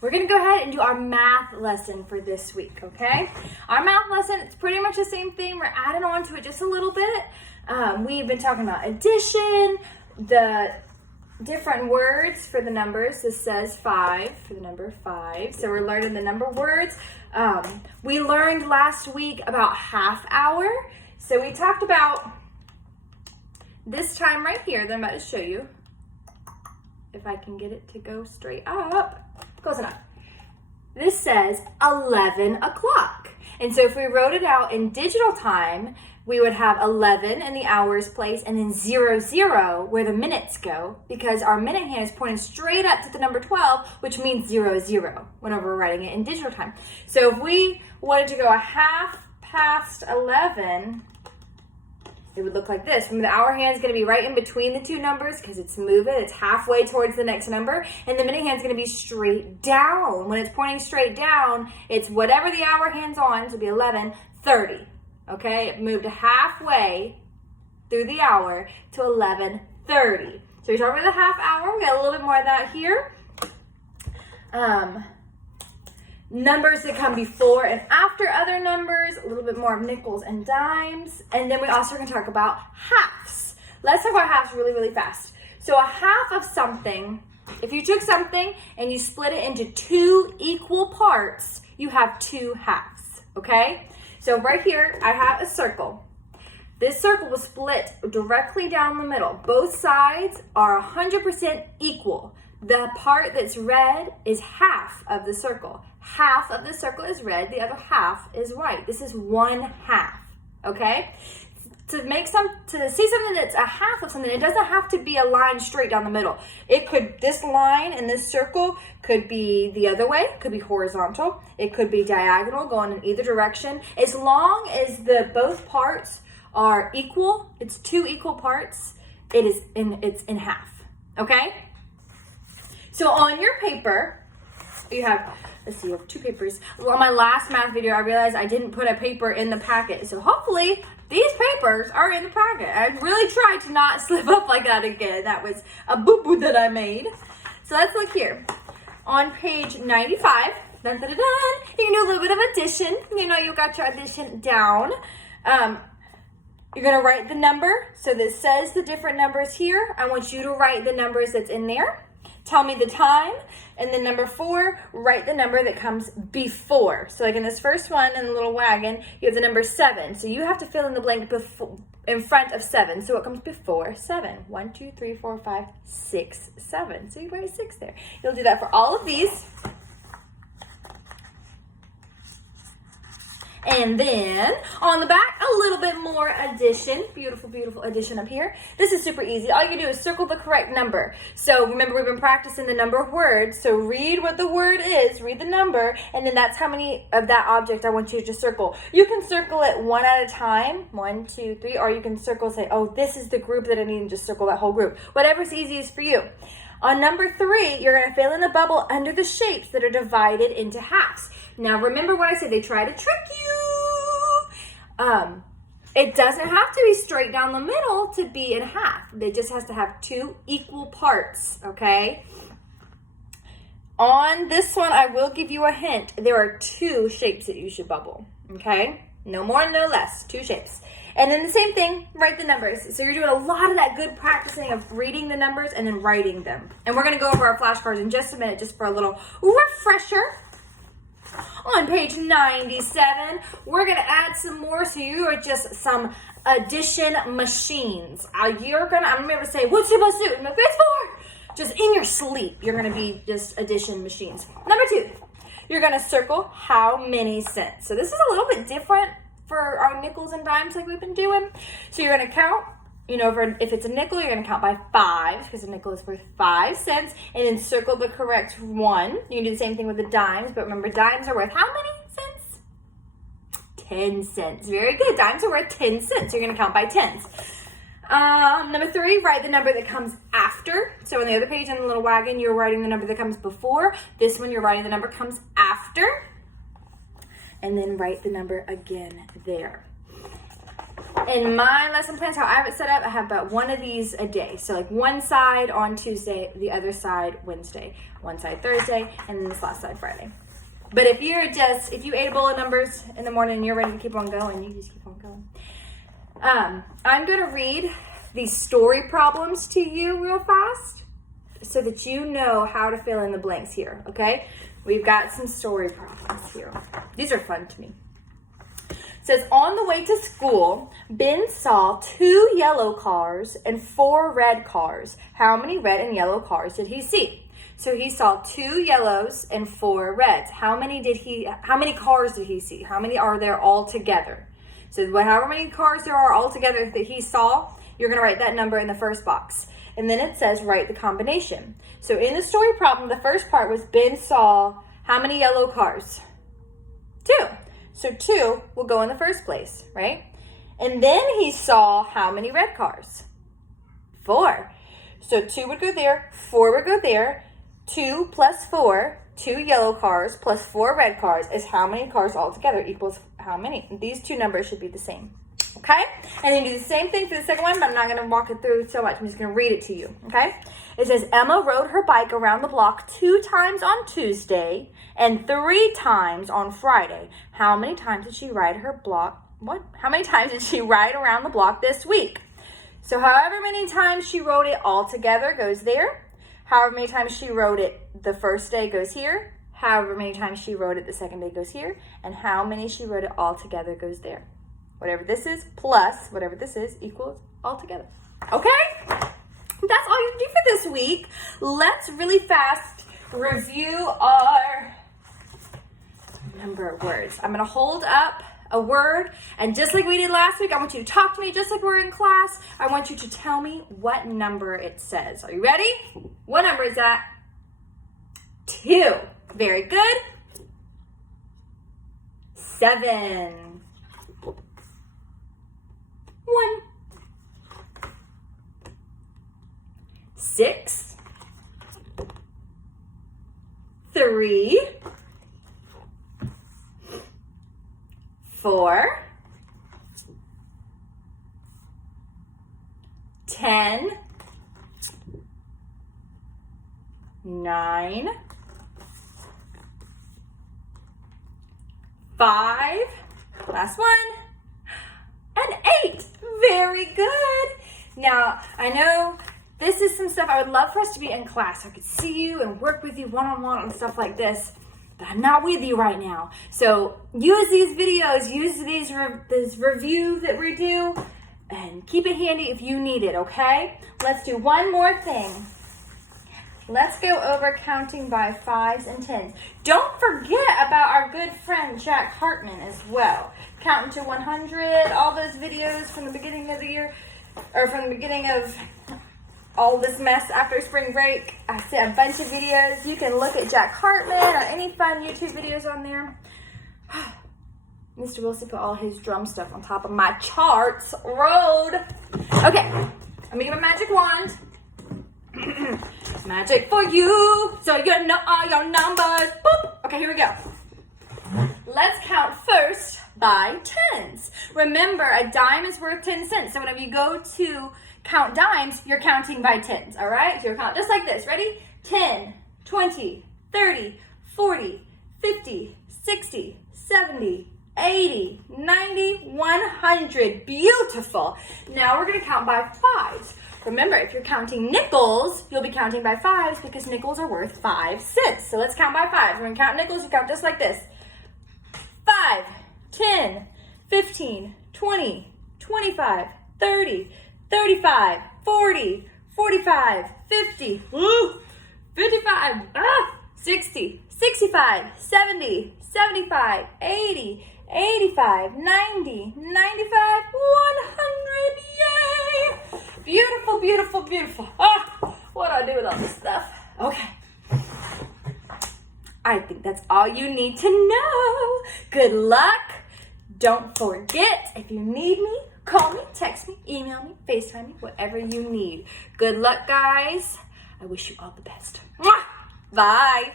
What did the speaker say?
we're gonna go ahead and do our math lesson for this week, okay? Our math lesson, it's pretty much the same thing. We're adding on to it just a little bit. We've been talking about addition, the different words for the numbers. This says 5 for the number 5. So we're learning the number words. We learned last week about half hour. So we talked about this time right here that I'm about to show you. If I can get it to go straight up. Close enough. This says 11 o'clock. And so if we wrote it out in digital time, we would have 11 in the hours place and then 00 where the minutes go, because our minute hand is pointing straight up to the number 12, which means 00 whenever we're writing it in digital time. So if we wanted to go a half past 11, it would look like this. Remember, the hour hand is going to be right in between the two numbers because it's moving. It's halfway towards the next number. And the minute hand is going to be straight down. When it's pointing straight down, it's whatever the hour hand's on, so it'll be 11:30. Okay? It moved halfway through the hour to 11:30. So you're talking about the half hour. We got a little bit more of that here. Numbers that come before and after other numbers, a little bit more of nickels and dimes. And then we also are going to talk about halves. Let's talk about halves really, really fast. So a half of something, if you took something and you split it into two equal parts, you have two halves, okay? So right here, I have a circle. This circle was split directly down the middle. Both sides are 100% equal. The part that's red is half of the circle. Half of the circle is red, the other half is white. This is one half, okay? To see something that's a half of something, it doesn't have to be a line straight down the middle. This line and this circle could be the other way, could be horizontal, it could be diagonal, going in either direction. As long as both parts are equal, it's two equal parts, it's in half, okay? So on your paper, you have, let's see, you have two papers. Well, on my last math video, I realized I didn't put a paper in the packet. So hopefully these papers are in the packet. I really tried to not slip up like that again. That was a boo-boo that I made. So let's look here. On page 95, dun, dun, dun, dun, you can do a little bit of addition. You know you got your addition down. You're going to write the number. So this says the different numbers here. I want you to write the numbers that's in there. Tell me the time, and then number 4, write the number that comes before. So like in this first one, in the little wagon, you have the number 7. So you have to fill in the blank in front of 7. So what comes before 7? 1, 2, 3, 4, 5, 6, 7. So you write 6 there. You'll do that for all of these. And then on the back, a little bit more addition. Beautiful, beautiful addition up here. This is super easy. All you do is circle the correct number. So remember, we've been practicing the number of words. So read what the word is, read the number, and then that's how many of that object I want you to circle. You can circle it one at a time, 1, 2, 3, or you can circle, say, oh, this is the group that I need to just circle that whole group. Whatever's easiest for you. On number 3, you're going to fill in the bubble under the shapes that are divided into halves. Now, remember what I said, they try to trick you. It doesn't have to be straight down the middle to be in half. It just has to have two equal parts, okay? On this one, I will give you a hint. There are 2 shapes that you should bubble, okay? No more, no less, 2 shapes. And then the same thing, write the numbers. So you're doing a lot of that good practicing of reading the numbers and then writing them. And we're going to go over our flashcards in just a minute, just for a little refresher. On page 97, we're going to add some more, so you are just some addition machines. I'm going to be able to say, what's your supposed to do? I'm like, it's 4. Just in your sleep, you're going to be just addition machines. Number 2, you're going to circle how many cents. So this is a little bit different for our nickels and dimes like we've been doing. So you're going to count. You know, if it's a nickel, you're going to count by 5 because a nickel is worth 5 cents, and then circle the correct one. You can do the same thing with the dimes, but remember, dimes are worth how many cents? 10 cents. Very good. Dimes are worth 10 cents. You're going to count by tens. Number 3, write the number that comes after. So on the other page in the little wagon, you're writing the number that comes before. This one, you're writing the number comes after. And then write the number again there. In my lesson plans, how I have it set up, I have about one of these a day. So like one side on Tuesday, the other side Wednesday, one side Thursday, and then this last side Friday. But if you ate a bowl of numbers in the morning and you're ready to keep on going, you just keep on going. I'm going to read these story problems to you real fast so that you know how to fill in the blanks here, okay? We've got some story problems here. These are fun to me. It says, on the way to school, Ben saw 2 yellow cars and 4 red cars. How many red and yellow cars did he see? So he saw 2 yellows and 4 reds. How many cars did he see? How many are there all together? So however many cars there are all together that he saw, you're going to write that number in the first box. And then it says write the combination. So in the story problem, the first part was Ben saw how many yellow cars? 2. So 2 will go in the first place, right? And then he saw how many red cars? 4. So 2 would go there, 4 would go there. 2 plus 4, 2 yellow cars plus 4 red cars is how many cars altogether equals how many? These 2 numbers should be the same. Okay? And then do the same thing for the second one, but I'm not going to walk it through so much. I'm just going to read it to you. Okay? It says, Emma rode her bike around the block 2 times on Tuesday and 3 times on Friday. How many times did she ride her block? How many times did she ride around the block this week? So however many times she rode it all together goes there. However many times she rode it the first day goes here. However many times she rode it the second day goes here. And how many she rode it all together goes there. Whatever this is plus whatever this is equals all together. Okay? That's all you do for this week. Let's really fast review our number of words. I'm going to hold up a word, and just like we did last week, I want you to talk to me just like we're in class. I want you to tell me what number it says. Are you ready? What number is that? 2. Very good. 7. 1. 6. 3. 4. 10. 9. 5. Last one. And 8. Very good. Now, I know this is some stuff I would love for us to be in class. I could see you and work with you one-on-one on stuff like this. But I'm not with you right now. So use these videos, use this review that we do, and keep it handy if you need it, okay? Let's do one more thing. Let's go over counting by 5s and 10s. Don't forget about our good friend Jack Hartman as well. Counting to 100, all those videos from the beginning of the year, or from the beginning of all this mess after spring break. I sent a bunch of videos. You can look at Jack Hartman or any fun YouTube videos on there. Mr. Wilson put all his drum stuff on top of my charts road. Okay, I'm gonna give a magic wand. Magic for you, so you know all your numbers. Boop. Okay, here we go. Let's count first by 10s. Remember, a dime is worth 10 cents. So whenever you go to count dimes, you're counting by 10s, all right? So you're counting just like this. Ready? 10, 20, 30, 40, 50, 60, 70, 80, 90, 100. Beautiful. Now we're going to count by 5s. Remember, if you're counting nickels, you'll be counting by 5s because nickels are worth 5 cents. So let's count by 5s. We're going to count nickels. You count just like this. 5, 10, 15, 20, 25, 30, 35, 40, 45, 50, 55, 60, 65, 70, 75, 80, 85, 90, 95, 100. Yay! Beautiful, beautiful, beautiful. What do I do with all this stuff? Okay. I think that's all you need to know. Good luck. Don't forget, if you need me, call me, text me, email me, FaceTime me, whatever you need. Good luck, guys. I wish you all the best. Mwah! Bye.